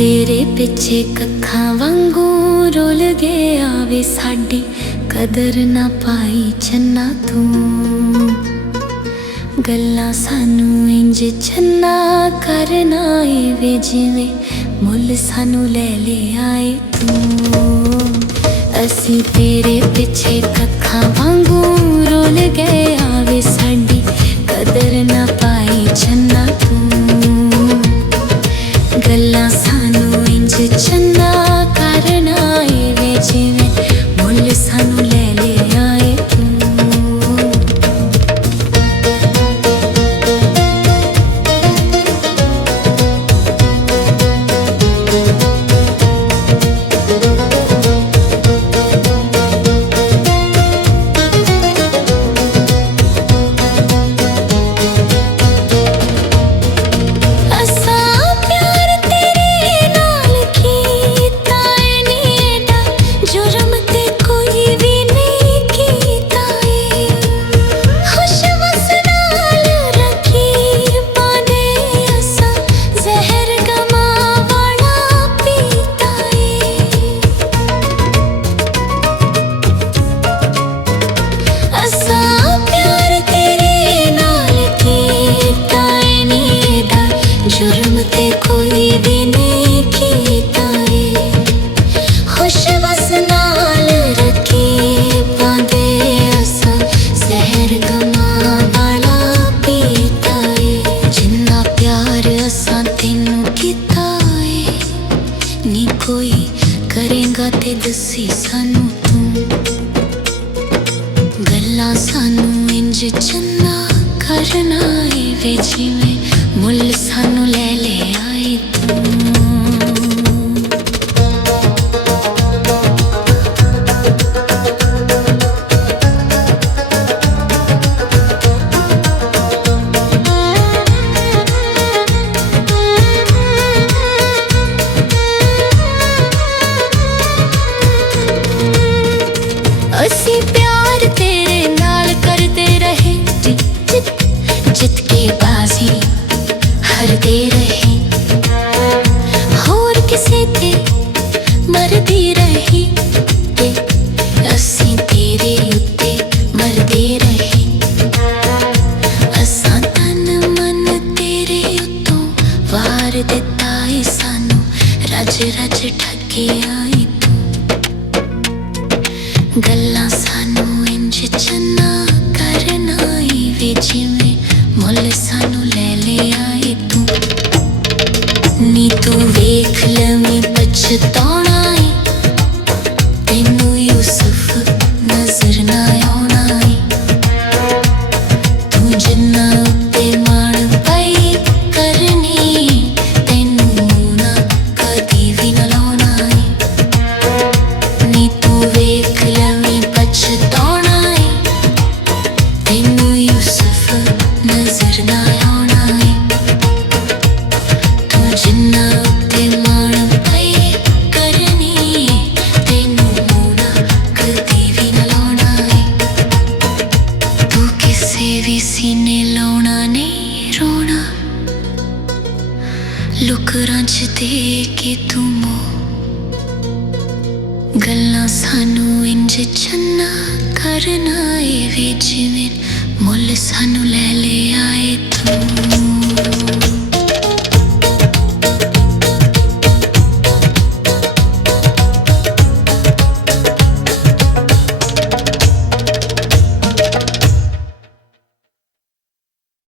तेरे पिछे कखां वांगू रोल गया वे साडी कदर ना पाई चन्ना तू। गल्लां सानू इंज चन्ना करना ए वे जिवें मुल सानू ले ले आए तू। असी तेरे पिछे कखां वांगू रोल गया वे साडी कदर ना पाई चन्ना तू। गल्लां सानू इंज चन्ना करना ए वे जिवें मुल सानू ले ले आए तू। जुर्म ते कोई भी नहीं कीता ए, खुश बस नाल रखे पांदे असां जहर गमां वाला पीता ए। जिन्ना प्यार असां तेनू कीता ए, नी कोई करेगा ते दसी सानू तू। गल्लां सानू इंज चन्ना करना ए वे जिवें मुल सानू ले ले आए तू। असी प्यार तेरे नाल करते रहे, जित के बाजी हरदे रहे, होर किसे ते मरदी रही ते असीं तेरे उत्ते मरदे रहे। असां तन मन तेरे उत्तों वार दिता ए सानू रज रज ठगे आई तू। गल्लां सानू इंज चन्ना करना ए वे जिवें मुल सानू ले ले आए तू। नी तू वेख लवीं पछताउणा ए, तैनू यूसुफ नजर ना आउणा ए। तू जिन्ना उत्ते माण पाई करनी, तैनू ना कदी भी ना लाउणा ए। नी तू वेख लवीं पछताउणा ए, तैनू यूसुफ नजर ना आउणा ए। तू जिन्ना उत्ते माण पाई करनी, तैनू ना कदी भी ना लाउणा ए। तू किसे भी सीने लाउणा नहीं रोना, लुकरां च दे के तू मोह। गल्लां सानू इंज चन्ना करना ए वे जिवें मुल सानू ले ले आए तू।